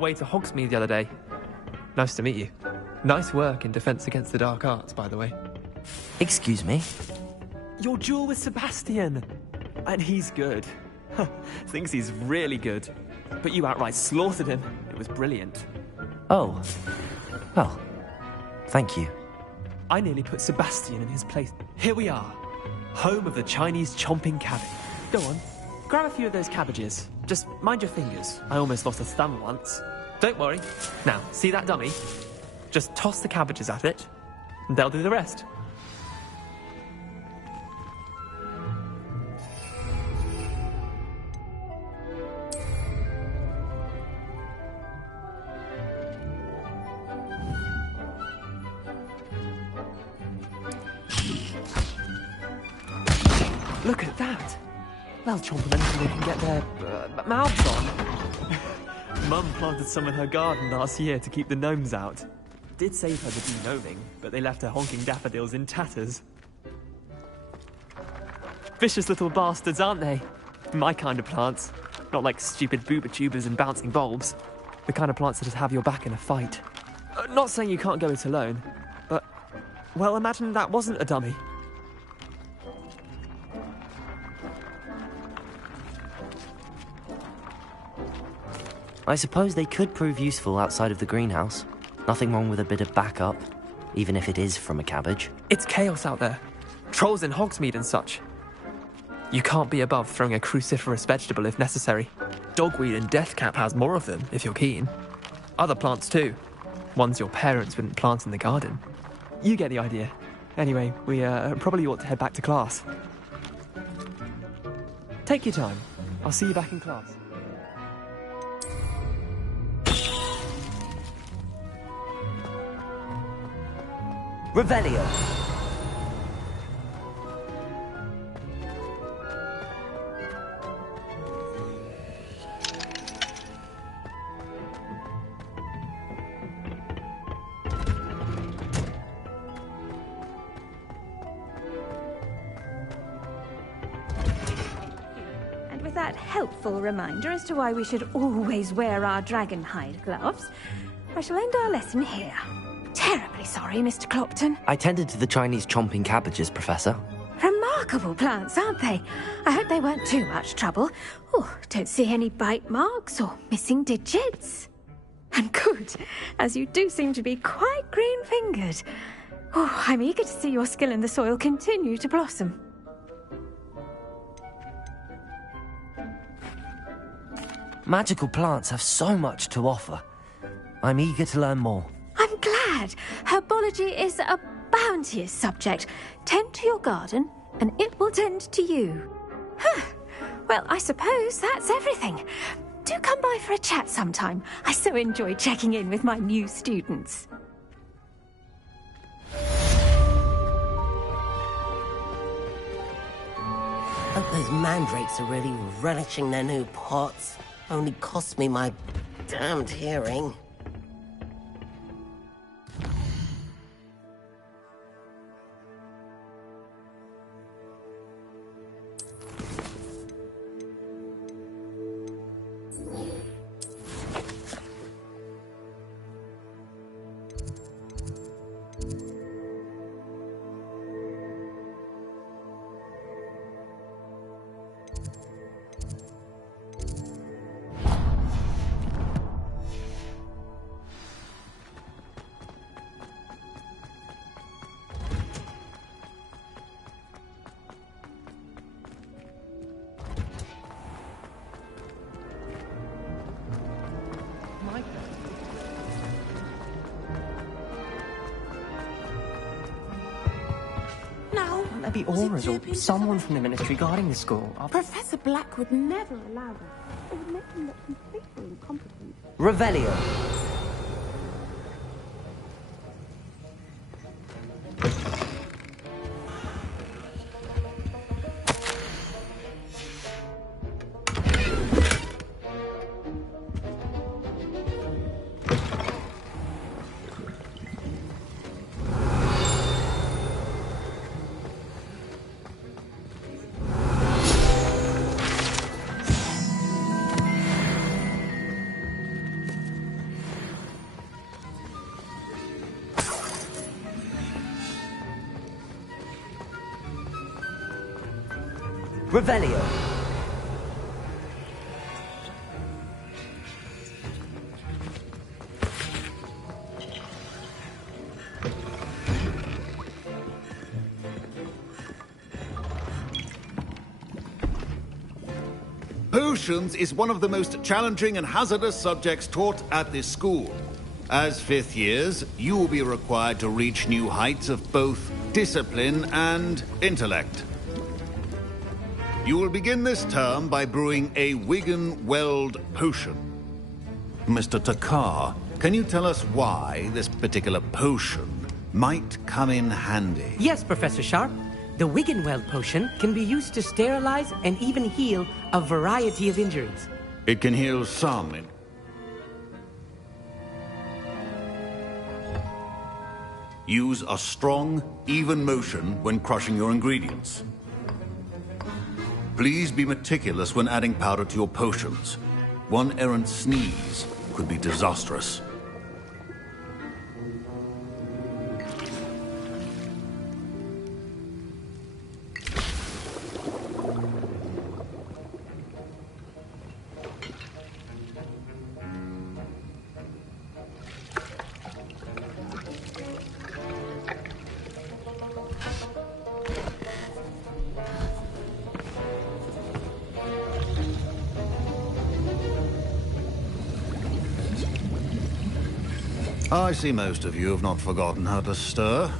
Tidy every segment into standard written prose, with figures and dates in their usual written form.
Way to Hogsmeade the other day. Nice to meet you. Nice work in Defense Against the Dark Arts, by the way. Excuse me? Your duel with Sebastian! And he's good. Thinks he's really good. But you outright slaughtered him. It was brilliant. Oh. Well, thank you. I nearly put Sebastian in his place. Here we are. Home of the Chinese chomping cabbage. Go on. Grab a few of those cabbages. Just mind your fingers. I almost lost a thumb once. Don't worry. Now, see that dummy? Just toss the cabbages at it, and they'll do the rest. Look at that! They'll chomp them until they can get their mouths on. Mum planted some in her garden last year to keep the gnomes out. Did save her the de-gnoming, but they left her honking daffodils in tatters. Vicious little bastards, aren't they? My kind of plants. Not like stupid booba tubers and bouncing bulbs. The kind of plants that just have your back in a fight. Not saying you can't go it alone, but... well, imagine that wasn't a dummy. I suppose they could prove useful outside of the greenhouse. Nothing wrong with a bit of backup, even if it is from a cabbage. It's chaos out there. Trolls in Hogsmeade and such. You can't be above throwing a cruciferous vegetable if necessary. Dogweed and deathcap has more of them, if you're keen. Other plants too. Ones your parents wouldn't plant in the garden. You get the idea. Anyway, we probably ought to head back to class. Take your time. I'll see you back in class. Revelio. And with that helpful reminder as to why we should always wear our dragon hide gloves, I shall end our lesson here. Terribly sorry, Mr. Clopton. I tended to the Chinese chomping cabbages, Professor. Remarkable plants, aren't they? I hope they weren't too much trouble. Oh, don't see any bite marks or missing digits. And good, as you do seem to be quite green-fingered. Oh, I'm eager to see your skill in the soil continue to blossom. Magical plants have so much to offer. I'm eager to learn more. I'm glad. Herbology is a bounteous subject. Tend to your garden, and it will tend to you. Huh. Well, I suppose that's everything. Do come by for a chat sometime. I so enjoy checking in with my new students. Hope those mandrakes are really relishing their new pots. Only cost me my damned hearing. There be auras or someone from the ministry guarding the school. Professor Black would never allow that. It would make him look completely incompetent. Revelio. Revelio. Potions is one of the most challenging and hazardous subjects taught at this school. As fifth years, you will be required to reach new heights of both discipline and intellect. You will begin this term by brewing a Wigan-Weld potion. Mr. Takar, can you tell us why this particular potion might come in handy? Yes, Professor Sharp. The Wigan-Weld potion can be used to sterilize and even heal a variety of injuries. It can heal some. Use a strong, even motion when crushing your ingredients. Please be meticulous when adding powder to your potions. One errant sneeze could be disastrous. I see most of you have not forgotten how to stir.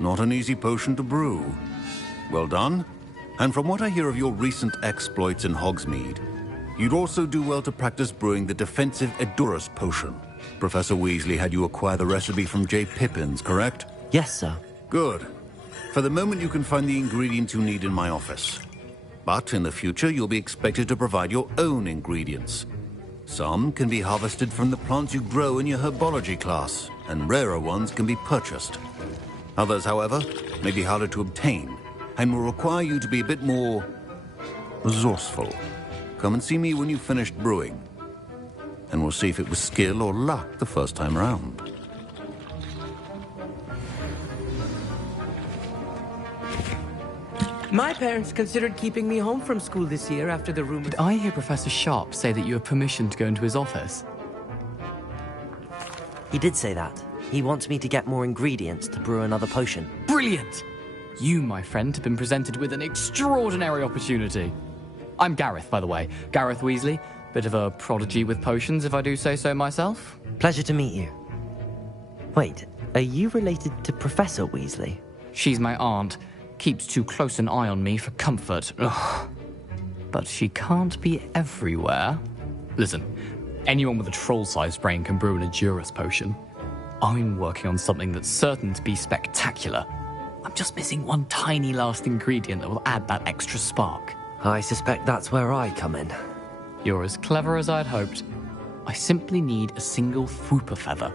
Not an easy potion to brew. Well done. And from what I hear of your recent exploits in Hogsmeade, you'd also do well to practice brewing the defensive Edurus potion. Professor Weasley had you acquire the recipe from J. Pippins, correct? Yes, sir. Good. For the moment, you can find the ingredients you need in my office. But in the future, you'll be expected to provide your own ingredients. Some can be harvested from the plants you grow in your herbology class, and rarer ones can be purchased. Others, however, may be harder to obtain, and will require you to be a bit more resourceful. Come and see me when you've finished brewing, and we'll see if it was skill or luck the first time round. My parents considered keeping me home from school this year after the rumor. Did I hear Professor Sharp say that you have permission to go into his office? He did say that. He wants me to get more ingredients to brew another potion. Brilliant! You, my friend, have been presented with an extraordinary opportunity. I'm Gareth, by the way. Gareth Weasley. Bit of a prodigy with potions, if I do say so myself. Pleasure to meet you. Wait, are you related to Professor Weasley? She's my aunt. Keeps too close an eye on me for comfort. Ugh. But she can't be everywhere. Listen, anyone with a troll-sized brain can brew an Edurus potion. I'm working on something that's certain to be spectacular. I'm just missing one tiny last ingredient that will add that extra spark. I suspect that's where I come in. You're as clever as I'd hoped. I simply need a single Fwooper feather.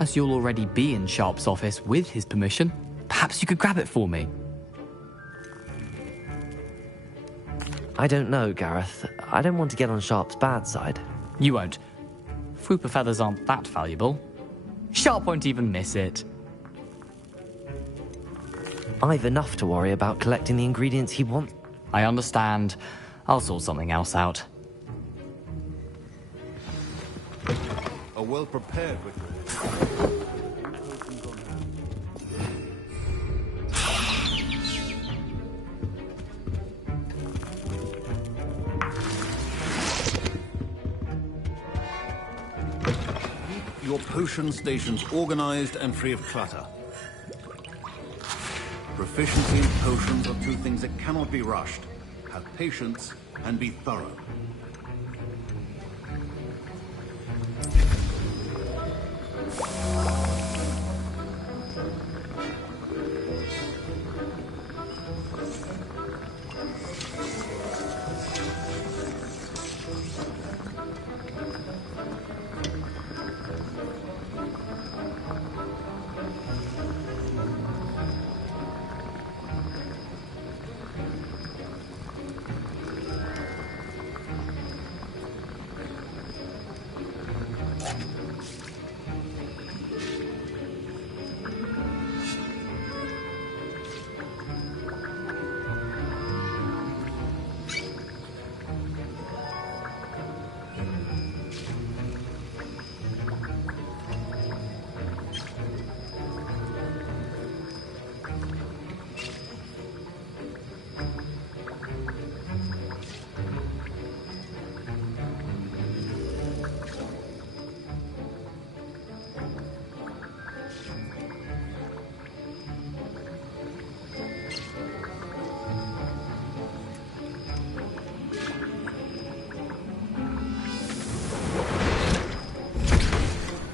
As you'll already be in Sharp's office with his permission, perhaps you could grab it for me. I don't know, Gareth. I don't want to get on Sharp's bad side. You won't. Fwooper feathers aren't that valuable. Sharp won't even miss it. I've enough to worry about collecting the ingredients he wants. I understand. I'll sort something else out. A well-prepared ritual. Your potion stations organized and free of clutter. Proficiency in potions are two things that cannot be rushed. Have patience and be thorough.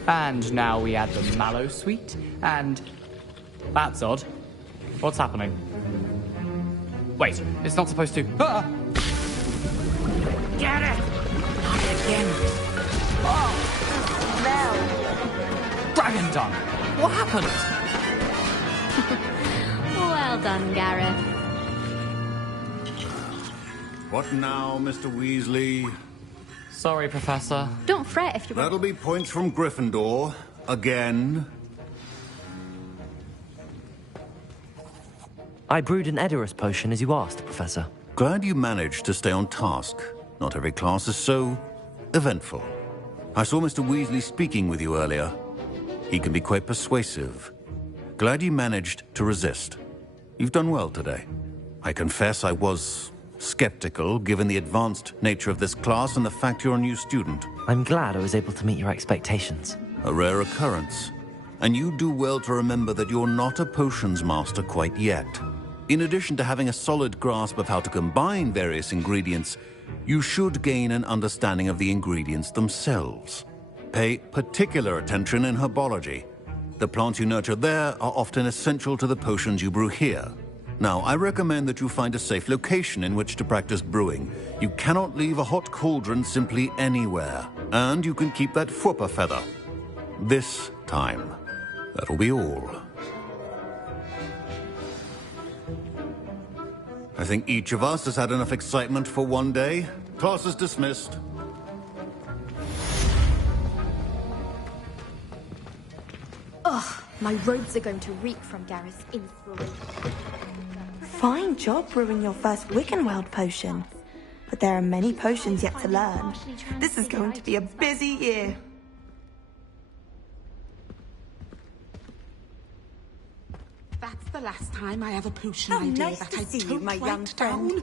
And now we add the mallow sweet, and... That's odd. What's happening? Wait, it's not supposed to... Ah! Get it! Not again. Oh! Dragon Dung! What happened? Well done, Gareth. What now, Mr. Weasley? Sorry, Professor. Don't fret if you want. That'll be points from Gryffindor. Again. I brewed an Edorus potion as you asked, Professor. Glad you managed to stay on task. Not every class is so eventful. I saw Mr. Weasley speaking with you earlier. He can be quite persuasive. Glad you managed to resist. You've done well today. I confess I was skeptical, given the advanced nature of this class and the fact you're a new student. I'm glad I was able to meet your expectations. A rare occurrence. And you do well to remember that you're not a potions master quite yet. In addition to having a solid grasp of how to combine various ingredients, you should gain an understanding of the ingredients themselves. Pay particular attention in herbology. The plants you nurture there are often essential to the potions you brew here. Now, I recommend that you find a safe location in which to practice brewing. You cannot leave a hot cauldron simply anywhere. And you can keep that Fwooper feather. This time. That'll be all. I think each of us has had enough excitement for one day. Class is dismissed. Ugh, my robes are going to reek from Gareth's influence. Fine job brewing your first Wiggenweld potion. But there are many potions yet to learn. This is going to be a busy year. That's the last time I have a potion How idea nice that to I see you, took my young right friend. down.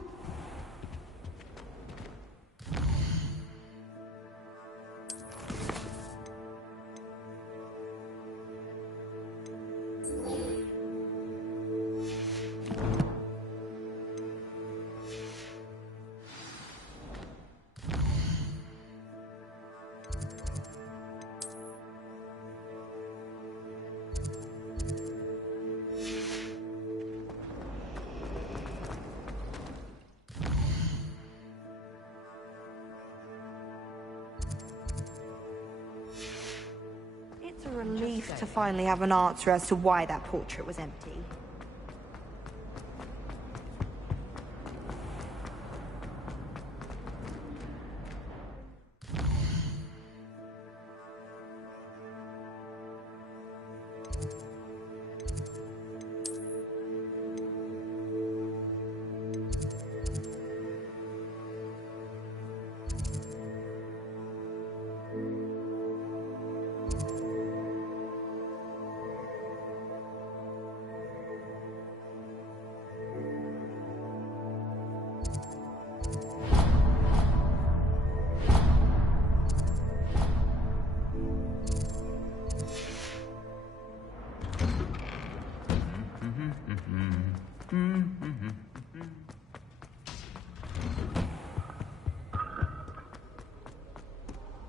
It's a relief to finally have an answer as to why that portrait was empty.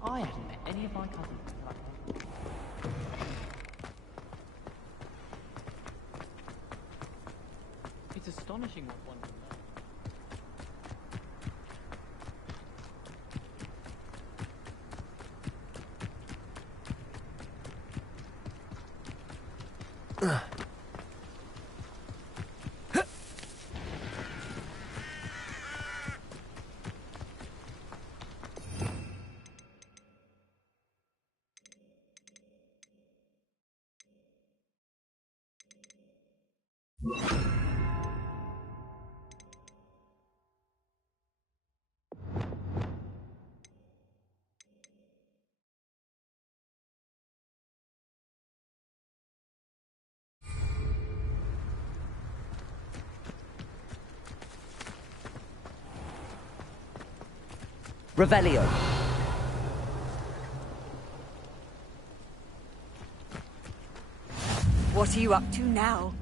I haven't met any of my cousins. It's astonishing what one can learn. Revelio. What are you up to now?